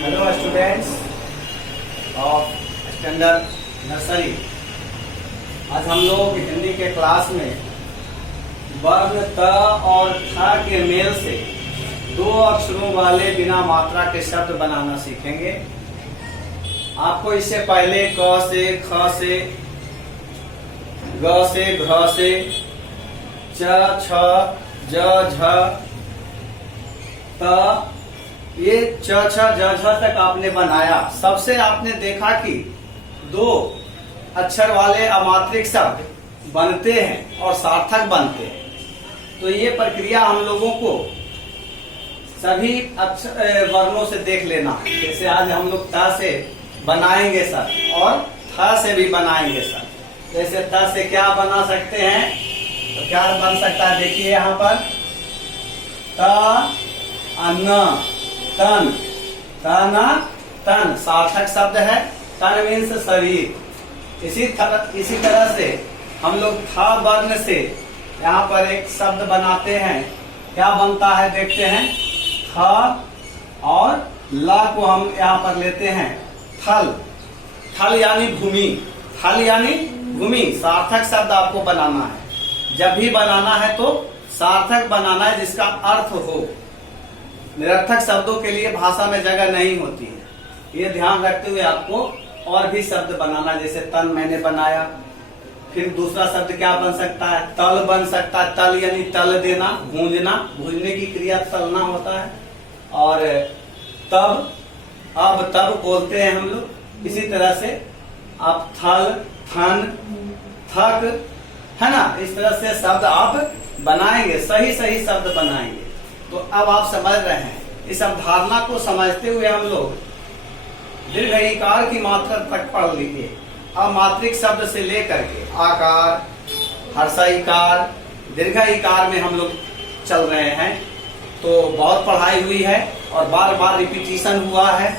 Hello students of standard nursery. आज हम लोग हिंदी के क्लास में वर्ण त और थ के मेल से दो अक्षरों वाले बिना मात्रा के शब्द बनाना सीखेंगे। आपको इससे पहले क से, ख से, ग से, घ से, च, छ, ज, झ, त, ये च, छ, ज, झ तक आपने बनाया। सबसे आपने देखा कि दो अक्षर वाले अमात्रिक शब्द बनते हैं और सार्थक बनते हैं। तो ये प्रक्रिया हम लोगों को सभी अक्षर वर्णों से देख लेना है। जैसे आज हम लोग त से बनाएंगे सर और थ से भी बनाएंगे सर। जैसे त से क्या बना सकते हैं, तो क्या बन सकता है, देखिए यहाँ पर त, अन्न, तन, तन, तन सार्थक शब्द है। तन मीन्स शरीर। इसी तरह से हम लोग थ वर्ण से यहाँ पर एक शब्द बनाते हैं। क्या बनता है देखते हैं। थ और ल को हम यहाँ पर लेते हैं थल। थल यानी भूमि। थल यानी भूमि। सार्थक शब्द आपको बनाना है। जब भी बनाना है तो सार्थक बनाना है जिसका अर्थ हो। निरर्थक शब्दों के लिए भाषा में जगह नहीं होती है। ये ध्यान रखते हुए आपको और भी शब्द बनाना। जैसे तन मैंने बनाया। फिर दूसरा शब्द क्या बन सकता है, तल बन सकता है। तल यानी तल देना, भूंजना। भूंजने की क्रिया तलना होता है। और तब, अब, तब बोलते हैं हम लोग। इसी तरह से आप थल, थन, थक, है ना, इस तरह से शब्द आप बनाएंगे। सही सही शब्द बनाएंगे। तो अब आप समझ रहे हैं। इस अवधारणा को समझते हुए हम लोग दीर्घ इकार की मात्रा तक पढ़ लीजिए। अमात्रिक शब्द से लेकर के आकार, हर्ष इकार, दीर्घ इकार में हम लोग चल रहे हैं। तो बहुत पढ़ाई हुई है और बार बार रिपीटिशन हुआ है।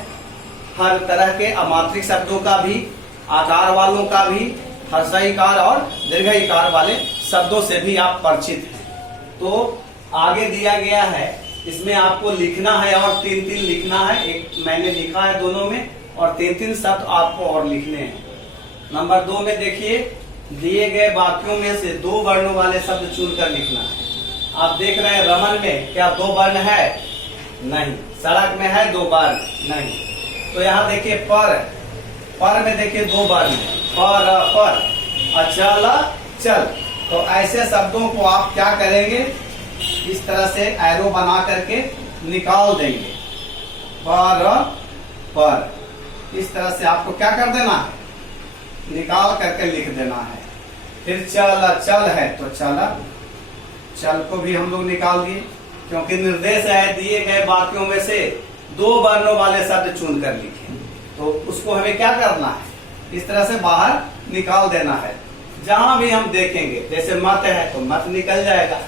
हर तरह के अमात्रिक शब्दों का भी, आकार वालों का भी, हर्ष इकार और दीर्घ इकार वाले शब्दों से भी आप परिचित हैं। तो आगे दिया गया है, इसमें आपको लिखना है और 3-3 लिखना है। एक मैंने लिखा है दोनों में और 3-3 शब्द आपको और लिखने हैं। नंबर 2 में देखिए, दिए गए वाक्यों में से 2 वर्णों वाले शब्द चुनकर लिखना है। आप देख रहे हैं रमन में क्या 2 वर्ण है? नहीं। सड़क में है 2 वर्ण? नहीं। तो यहाँ देखिए पर, पर में देखिए 2 वर्ण है, पर, अचल, चल। तो ऐसे शब्दों को आप क्या करेंगे, इस तरह से एरो बना करके निकाल देंगे। पर इस तरह से आपको क्या कर देना है, निकाल करके लिख देना है। फिर चल, चल है तो चल, चल को भी हम लोग निकाल दिए क्योंकि निर्देश है दिए गए वाक्यों में से 2 वर्णों वाले शब्द चुन कर लिखे। तो उसको हमें क्या करना है, इस तरह से बाहर निकाल देना है। जहां भी हम देखेंगे, जैसे मत है तो मत निकल जाएगा।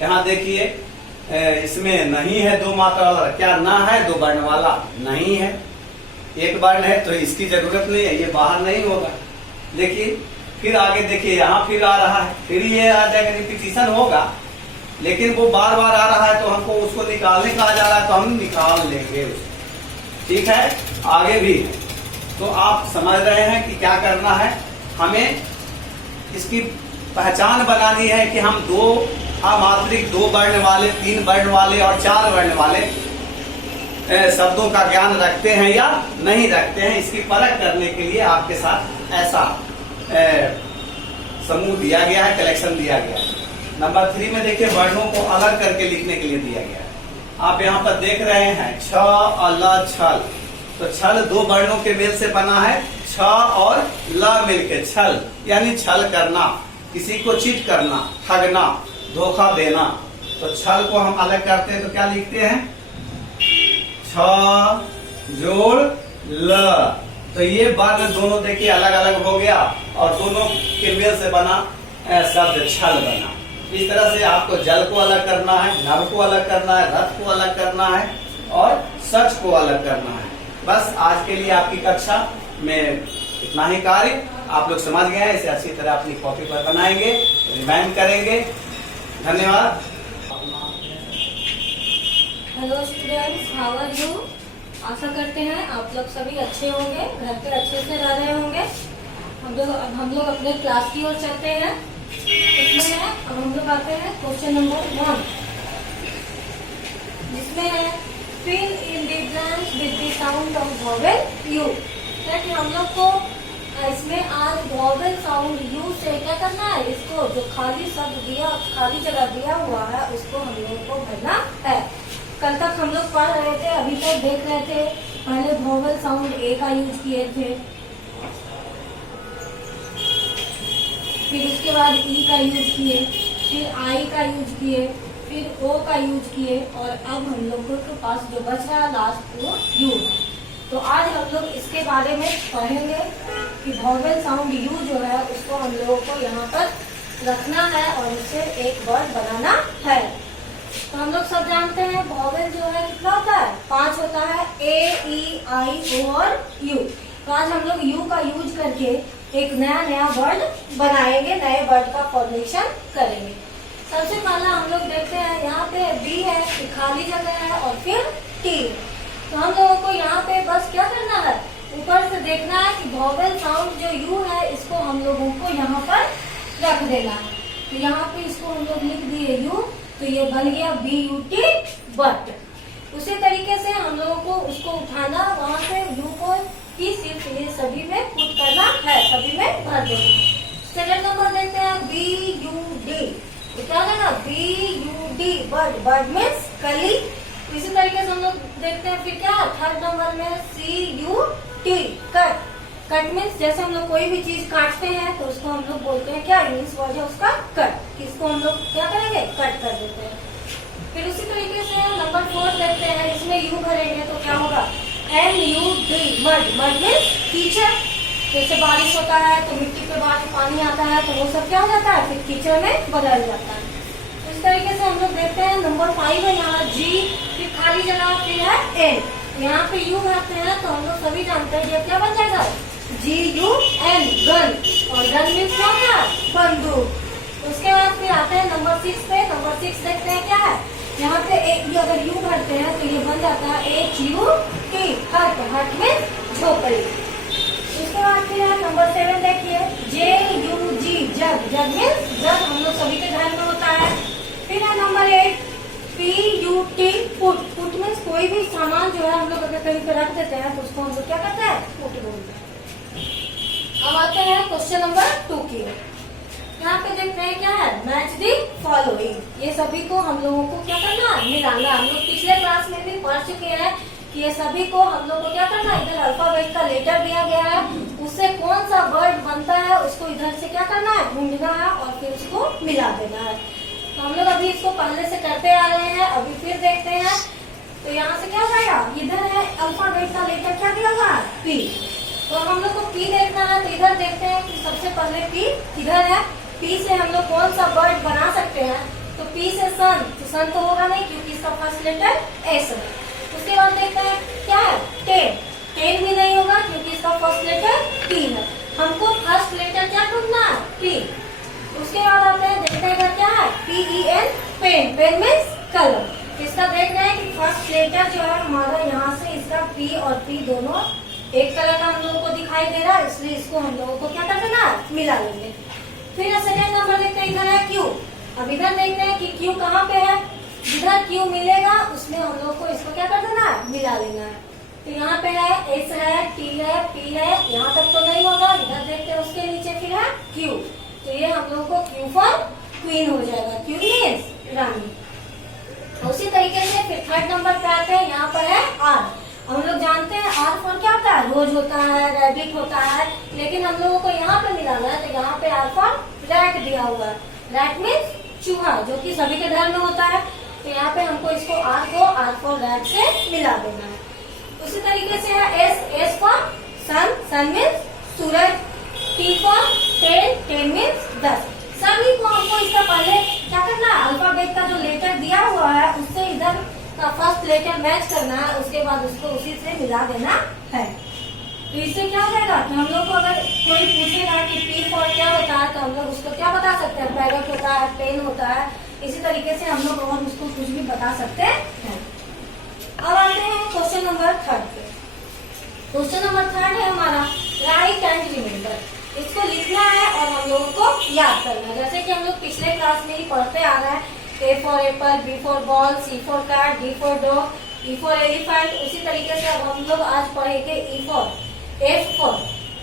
यहाँ देखिए इसमें नहीं है 2 मात्रा वाला, क्या ना है 2 वर्ण वाला? नहीं है। 1 वर्ण है तो इसकी जरूरत नहीं है, ये बाहर नहीं होगा। लेकिन फिर आगे देखिए, यहाँ फिर आ रहा है, फिर ये आ जाएगा, रिपीटिशन होगा। लेकिन वो बार बार आ रहा है तो हमको उसको निकालने कहा जा रहा है, तो हम निकाल लेंगे उसको। ठीक है, आगे भी। तो आप समझ रहे हैं कि क्या करना है। हमें इसकी पहचान बनानी है कि हम 2 अमात्रिक, 2 वर्ण वाले, 3 वर्ण वाले और 4 वर्ण वाले शब्दों का ज्ञान रखते हैं या नहीं रखते हैं। इसकी परख करने के लिए आपके साथ ऐसा समूह दिया गया है, कलेक्शन दिया गया है। नंबर 3 में देखिए, वर्णों को अलग करके लिखने के लिए दिया गया है। आप यहाँ पर देख रहे हैं छ, अल, छल। तो छल 2 वर्णों के मेल से बना है। छ और ल मिलके छल यानी छल करना, किसी को चीट करना, ठगना, धोखा देना। तो छल को हम अलग करते हैं तो क्या लिखते हैं, छ जोड़ ल। तो ये वर्ण दोनों देखिए अलग अलग हो गया और दोनों के मेल से बना शब्द छल बना। इस तरह से आपको जल को अलग करना है, नभ को अलग करना है, रथ को अलग करना है और सच को अलग करना है। बस आज के लिए आपकी कक्षा में इतना ही कार्य। आप लोग समझ गए हैं। इसे अच्छी तरह अपनी कॉपी पर बनाएंगे, रिवाइंड करेंगे। धन्यवाद। Hello students, how are you? आशा करते हैं आप लोग सभी अच्छे होंगे, घर पे अच्छे से रह रहे होंगे। हम लोग अपने क्लास की ओर चलते हैं। इसमें है अब हम लोग आते हैं क्वेश्चन नंबर 1, जिसमें है fill in the blanks with the sound of vowel U. कि हम लोग को इसमें आज वॉवेल साउंड यू से क्या करना है, इसको जो खाली शब्द दिया, खाली जगह दिया हुआ है उसको हम लोग को भरना है। कल तक हम लोग पढ़ रहे थे, अभी तक देख रहे थे, पहले वॉवेल साउंड ए का यूज किए थे, फिर उसके बाद ई का यूज किए, फिर आई का यूज किए, फिर ओ का यूज किए, और अब हम लोगों के पास जो बच रहा है लास्ट वो यू है। तो आज हम लोग इसके बारे में पढ़ेंगे कि वॉवेल साउंड यू जो है उसको हम लोगों को यहाँ पर रखना है और उससे एक वर्ड बनाना है। तो हम लोग सब जानते हैं वॉवेल जो है कितना होता है, 5 होता है, ए, ई, आई, ओ और यू। तो आज हम लोग यू का यूज करके एक नया वर्ड बनाएंगे, नए वर्ड का फॉर्मेशन करेंगे। सबसे पहला हम लोग देखते हैं, यहाँ पे बी है, खाली जगह है, और फिर टी। तो हम लोगों को यहाँ पे बस क्या करना है, ऊपर से देखना है कि वॉवेल साउंड जो यू है इसको हम लोगों को यहाँ पर रख देना है। तो यहाँ पे इसको हम लोग लिख दिए यू, तो ये बन गया BUT बट। उसी तरीके से हम लोगों को उसको उठाना, वहां से यू को ही सिर्फ ये सभी में पुट करना है, सभी में भर देना। सेकंड नंबर देखते हैं BUD। तो क्या देना, BUD बर्ड, बर्ड मीन्स कली। इसी तरीके से हम लोग देखते हैं फिर क्या, थर्ड नंबर में CUT कट। कट मीन्स जैसे हम लोग कोई भी चीज काटते हैं तो उसको हम लोग बोलते हैं क्या, इंग्लिश वर्ड है उसका कट। इसको हम लोग क्या करेंगे, कट कर देते हैं। फिर उसी तरीके से नंबर 4 देखते हैं, इसमें यू भरेंगे तो क्या होगा, MUD मड। मड मीन्स कीचड़। जैसे बारिश होता है तो मिट्टी पे बाद पानी आता है तो वो सब क्या हो जाता है, फिर कीचड़ में बदल जाता है। इस तरीके से हम लोग देखते हैं नंबर 5 है, यहाँ G, फिर खाली जगह, फिर है N। यहाँ पे यू भरते हैं तो हम लोग सभी जानते हैं ये क्या बन जाएगा, GUN गन, और गन मीन्स क्या होता है, बंदूक। उसके बाद फिर आते हैं नंबर 6 पे। नंबर 6 देखते हैं क्या है, यहाँ पे ये अगर यू भरते हैं तो ये बन जाता है HUT हट। हट मीन्स झोपड़ी। उसके बाद फिर है नंबर 7 देखिए, JUG जग। जग मीन्स जग हम लोग सभी के घर में होता है। फिर है number 8 PUT put. Put means कोई भी सामान जो है हम लोग अगर कहीं पे रख देते हैं तो उसको हम लोग क्या करते हैं, पुट बोलते हैं। अब आते हैं क्वेश्चन नंबर 2 की। यहाँ पे देखते हैं क्या है, मैच दी फॉलोइंग। ये सभी को हम लोगों को क्या करना है, मिलाना। हम लोग पिछले क्लास में भी पढ़ चुके हैं कि ये सभी को हम लोग को क्या करना है, इधर अल्फाबेट का लेटर दिया गया है, उससे कौन सा वर्ड बनता है उसको इधर से क्या करना है, ढूंढना है और फिर उसको मिला देना है। तो हम लोग अभी इसको पहले से करते आ रहे हैं, अभी फिर देखते हैं। तो यहाँ से क्या हो जाएगा, इधर है अल्फाबेट का लेटर क्या दिया हुआ है, P। तो हम लोग को P देखना है, तो इधर देखते हैं कि सबसे पहले P किधर है। P से हम लोग कौन सा वर्ड बना सकते हैं, तो P से सन। तो सन तो होगा नहीं क्योंकि इसका फर्स्ट लेटर S है। उसके बाद देखते हैं क्या है, टेन। टेन भी नहीं होगा क्योंकि इसका फर्स्ट लेटर T है। हमको फर्स्ट लेटर क्या ढूंढना है, P। उसके बाद आते हैं, देखते हैं क्या है, PEN pen. Pen means colour. इसका देख रहे हैं कि फर्स्ट लेटर जो है हमारा यहाँ से इसका P और P दोनों एक कलर का हम लोगों को दिखाई दे रहा है, इसलिए इसको हम लोगों को क्या कर देना है, मिला लेंगे। फिर सेकेंड नंबर देखते हैं, इधर है Q। अब इधर देखते हैं कि Q कहाँ पे है, जिधर Q मिलेगा उसमें हम लोग को इसको क्या कर देना है, मिला लेना है। तो यहाँ पे है S है, T है, P है, यहाँ तक तो नहीं होगा। इधर देखते हैं उसके नीचे फिर है Q। तो ये हम लोग को Q फॉर क्वीन हो जाएगा, Q मीन्स रानी। उसी तरीके से फिर थर्ड नंबर पे आते हैं, यहाँ पर है R। हम लोग जानते हैं R फॉर क्या होता है, रोज होता है, रैबिट होता है, लेकिन हम लोगों को यहाँ पे मिलाना है तो यहाँ पे R फॉर रैट दिया हुआ है। रैट मीन्स चूहा, जो कि सभी के घर में होता है। तो यहाँ पे हमको इसको R फॉर रैट से मिला देना है। उसी तरीके से है S for sun. Sun means सूरज। T for ten. Ten means 10। सभी को हमको इसका पहले क्या करना है, अल्फाबेट का जो लेटर दिया हुआ है उससे इधर का फर्स्ट लेटर मैच करना है, उसके बाद उसको उसी से मिला देना है। तो इससे क्या हो जाएगा कि हम लोग को अगर कोई पूछेगा कि P फॉर क्या होता है तो हम लोग उसको क्या बता सकते हैं, पैरेट होता है, पेन होता है। इसी तरीके से हम लोग और उसको कुछ भी बता सकते हैं। अब आते हैं क्वेश्चन नंबर 3। क्वेश्चन नंबर 3 है हमारा राइट एंड रिमेंबर। इसको लिखना है और हम लोगों को याद करना है। जैसे कि हम लोग पिछले क्लास में ही पढ़ते आ रहे हैं, A for apple, B for ball, C for cat, D for dog, E for elephant। उसी तरीके से अब हम लोग आज पढ़ेंगे F for।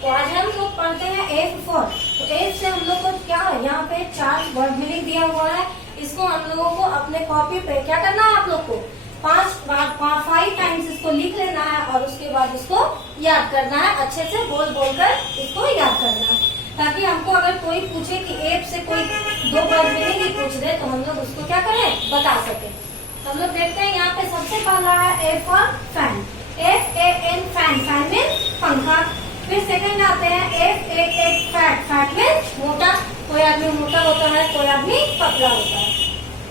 तो आज हम लोग पढ़ते हैं F for। तो F से हम लोग को क्या है, यहाँ पे 4 वर्ड मीनिंग दिया हुआ है। इसको हम लोगों को अपने कॉपी पे क्या करना है, आप लोग को 5 टाइम्स इसको लिख लेना है और उसके बाद इसको याद करना है। अच्छे से बोल कर इसको याद करना है, ताकि हमको अगर कोई पूछे कि एफ से कोई 2 वर्ड मीनिंग ही पूछ दे तो हम लोग उसको क्या करें, बता सके। हम लोग देखते हैं यहाँ पे सबसे पहला है F for fan, FAN fan, fan means पंखा। फिर सेकंड आते हैं FAT फैट, फैट मीन्स मोटा, कोई आदमी मोटा होता है, कोई आदमी पतला होता है।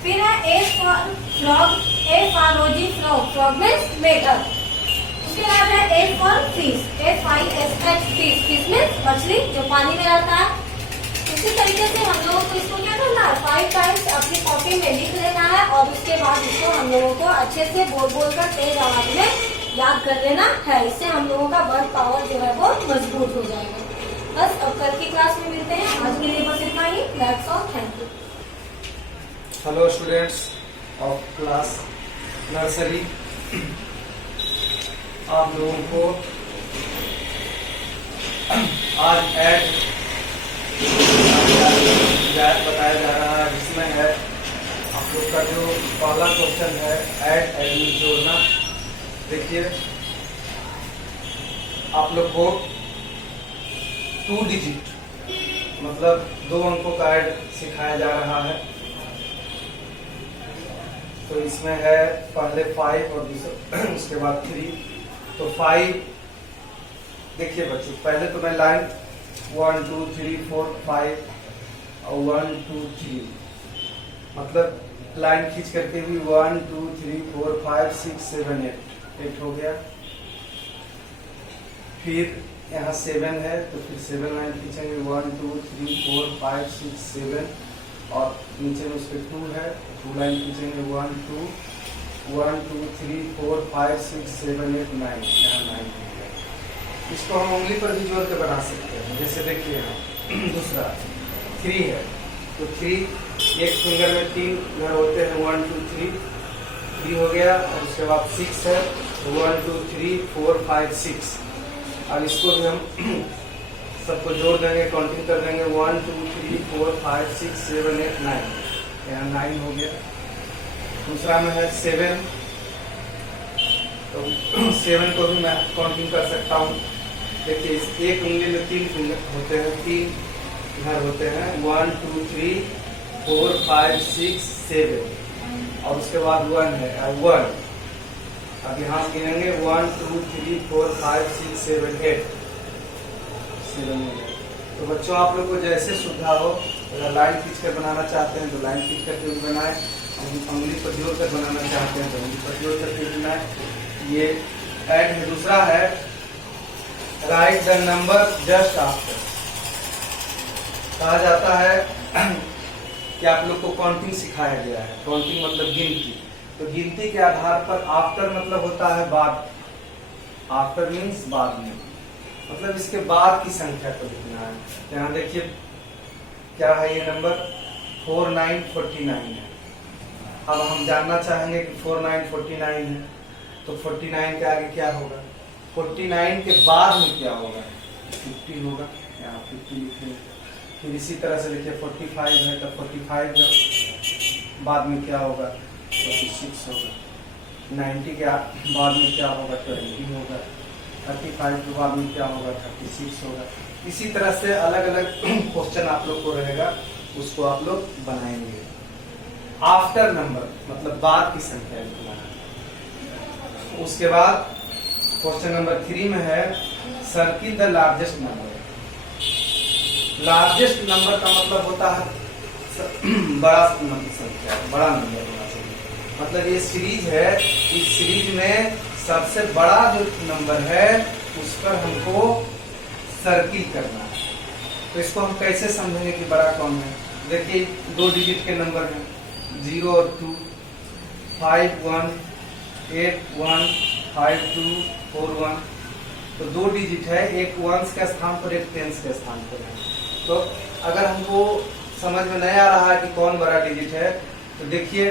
फिर है F for frog, FROG frog, frog means मेढक। उसके बाद है F for fish, FISH fish, fish means मछली जो पानी में रहता है। इसी तरीके से हम लोगों को इसको क्या करना है, 5 टाइम्स अपनी कॉपी में लिख लेना है और उसके बाद इसको हम लोगों को अच्छे से बोल कर तेज आवाज में याद कर लेना है। इससे हम लोगों का वर्ड पावर जो है वो मजबूत हो जाएगा। बस अब कल की क्लास में मिलते हैं। आज के लिए बस इतना ही। That's all, thank you. Hello students of class nursery, आप लोगों को आज ऐड बताया जा रहा है, जिसमें है आप लोग का जो पहला क्वेश्चन है ऐड में जोड़ना। देखिए आप लोग को 2 डिजिट मतलब 2 अंकों का ऐड सिखाया जा रहा है। तो इसमें है पहले 5 और दूसरा उसके बाद 3। तो 5 देखिए बच्चों, पहले तो मैं लाइन 1 2 3 4 5 और 1 2 3 मतलब लाइन खींच करके भी 1 2 3 4 5 6 7 8 हो गया। फिर यहाँ 7 है तो फिर 7 लाइन खींचेंगे, 1 2 3 4 5 6 7 और नीचे में उसके 2 है, 2 लाइन खींचेंगे, 1 2 3 4 5 6 7 8 9, यहाँ 9 हो गया। इसको हम उंगली पर भी जोड़ के बना सकते हैं। जैसे देखिए यहाँ दूसरा 3 है तो 3 एक फिंगर में 3 घर होते हैं, 1 2 3 हो गया। और उसके बाद 6 है, 1 2 3 4 5 6। अब इसको भी हम सबको जोड़ देंगे, काउंटिंग कर देंगे, 1 2 3 4 5 6 7 8 9, यहाँ 9 हो गया। दूसरा में है 7 तो 7 को भी मैं काउंटिंग कर सकता हूँ। देखिए इस एक उंगली में 3 फिंगर होते हैं, 3 घर होते हैं, 1 2 3 4 5 6 7 और उसके बाद 1 है 1। अब यहाँ गिनेंगे 1 2 3 4 5 6 7 8 7 हो गया। तो बच्चों आप लोग को जैसे सुविधा हो, अगर लाइन खींच कर बनाना चाहते हैं तो लाइन खींच करके भी बनाए, उंगली पर जोड़ कर बनाना चाहते हैं तो उंगली पर जोड़ करके भी बनाए। ये ऐड में दूसरा है right the number just after. कहा जाता है कि आप लोग को काउंटिंग सिखाया गया है। काउंटिंग मतलब गिनती, तो गिनती के आधार पर आफ्टर मतलब होता है बाद। आफ्टर मीन्स बाद में, मतलब इसके बाद की संख्या को लिखना है। यहाँ देखिए क्या है, ये नंबर 4949 है। अब हम जानना चाहेंगे कि 4949 है तो 49 के आगे क्या होगा, 49 के बाद में क्या होगा, 50 होगा, यहाँ 50 लिखेंगे। फिर इसी तरह से देखिए 45 है तो 45 के बाद में क्या होगा, 46 होगा। 90 के बाद में क्या होगा, 20 होगा। 35 के बाद में क्या होगा, 36 होगा। इसी तरह से अलग अलग क्वेश्चन आप लोग को रहेगा, उसको आप लोग बनाएंगे। आफ्टर नंबर मतलब बाद की संख्या लिखना है। उसके बाद क्वेश्चन नंबर 3 में है circle the largest number. Largest number का मतलब होता है बड़ा संख्या, बड़ा नंबर होना चाहिए। मतलब ये सीरीज है, इस सीरीज में सबसे बड़ा जो नंबर है उस पर हमको सर्किल करना है। तो इसको हम कैसे समझेंगे कि बड़ा कौन है। देखिए 2 डिजिट के नंबर हैं, 0 और 2, 5 1 8 1 5 2 4 1। तो 2 डिजिट है, एक वंस के स्थान पर एक टेंस के स्थान पर है। तो अगर हमको समझ में नहीं आ रहा है कि कौन बड़ा डिजिट है, तो देखिए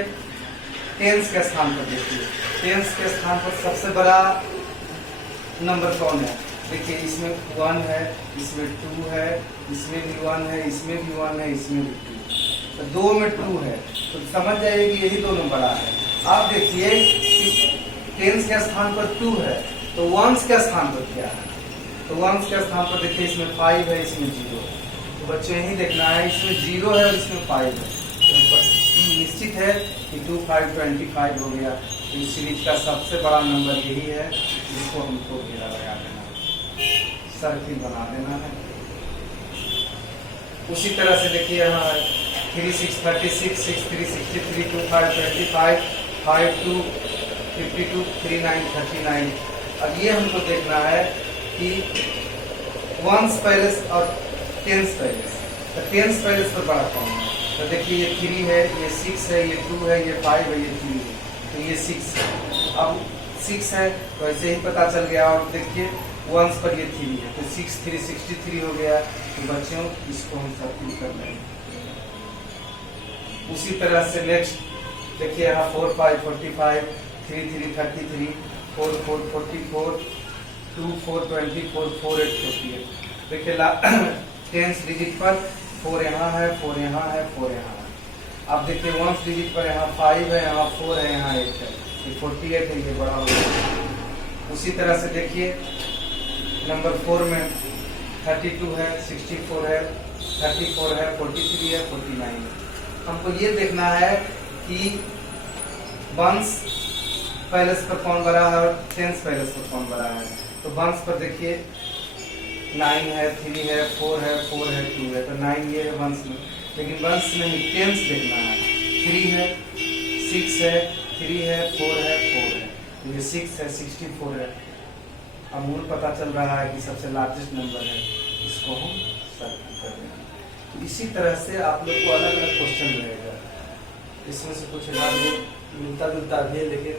टेंस के स्थान पर देखिए, टेंस के स्थान पर सबसे बड़ा नंबर कौन है? देखिए इसमें 1 है, इसमें 2 है, इसमें भी 1 है, इसमें भी 1 है, इसमें भी 2। तो 2 में 2 है, तो समझ जाइए कि यही दोनों बड़ा है। आप देखिए कि टेंस के स्थान पर 2 है, तो वंस के स्थान पर क्या है? तो वंस के स्थान पर देखिए इसमें 5 है, इसमें 0 है। तो बच्चों यही देखना है, इसमें 0 है और इसमें 5 है। तो निश्चित है कि 2 5 25 हो गया। तो इस सीरीज का सबसे बड़ा नंबर यही है, जिसको हमको घेरा लगा देना है, सर्किल बना देना है। उसी तरह से देखिए यहाँ 3 6 36 6 3 63 2 5 25 5 2 52 3 9 39। अब ये हमको देखना है कि वंस पैलेस और टेंस पैलेस, तो टेंस पैलेस पर बड़ा कौन है? तो देखिए ये 3 है, ये 6 है, ये 2 है, ये 5 है, ये 3 है, तो ये 6 है। अब 6 है तो ऐसे ही पता चल गया। और देखिए वंस पर ये 3 है, तो 6 3 63 हो गया। तो बच्चों इसको हम सर्किल कर लेंगे। उसी तरह से नेक्स्ट देखिए यहाँ 4 5 45 3 3 33 4 4 44 2 4 24 4 8 48। देखिए टेंस डिजिट पर 4 यहाँ है, 4 यहाँ है, 4 यहाँ है। अब देखिए वंस डिजिट पर यहाँ 5 है, यहाँ 4 है, यहाँ 8 है, ये 48 है, ये बड़ा हो गया। उसी तरह से देखिए नंबर 4 में 32 है, 64 है, 34 है, 43 है, 49 है। हमको ये देखना है कि वंस पैलेस पर कौन बड़ा है और टेंस पैलेस पर कौन बड़ा है। तो वंस पर देखिए 9 है, 3 है, 4 है, 4 है, 2 है, तो 9 ये है वंस में। लेकिन वंस में ही टेंस देखना है, 3 है, 6 है, 3 है, 4 है, 4 है, ये 6 है, 64 है। अब मूल पता चल रहा है कि सबसे लार्जेस्ट नंबर है, इसको हम सर्किल कर देंगे। तो इसी तरह से आप लोग को अलग अलग क्वेश्चन रहेगा, इसमें से कुछ मिलता जुलता भी है, लेकिन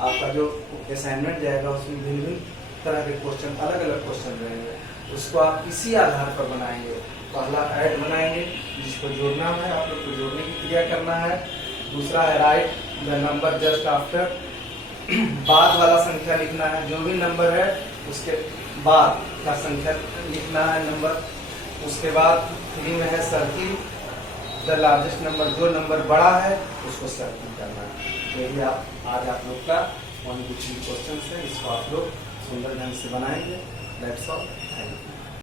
आपका जो असाइनमेंट जाएगा उसमें भिन्न भिन्न तरह के क्वेश्चन, अलग अलग क्वेश्चन रहेंगे। उसको आप इसी आधार पर बनाएंगे। पहला ऐड बनाएंगे, जिसको जोड़ना है, आप लोग को जोड़ने की क्रिया करना है। दूसरा है right the number just after, बाद वाला संख्या लिखना है, जो भी नंबर है उसके बाद का संख्या लिखना है नंबर। उसके बाद 3 में है सर्किल द लार्जेस्ट नंबर, जो नंबर बड़ा है उसको सर्किल करना है। यही आज आप लोग का 1 2 3 क्वेश्चन है, इसको आप लोग सुंदर ढंग से बनाएंगे। That's all.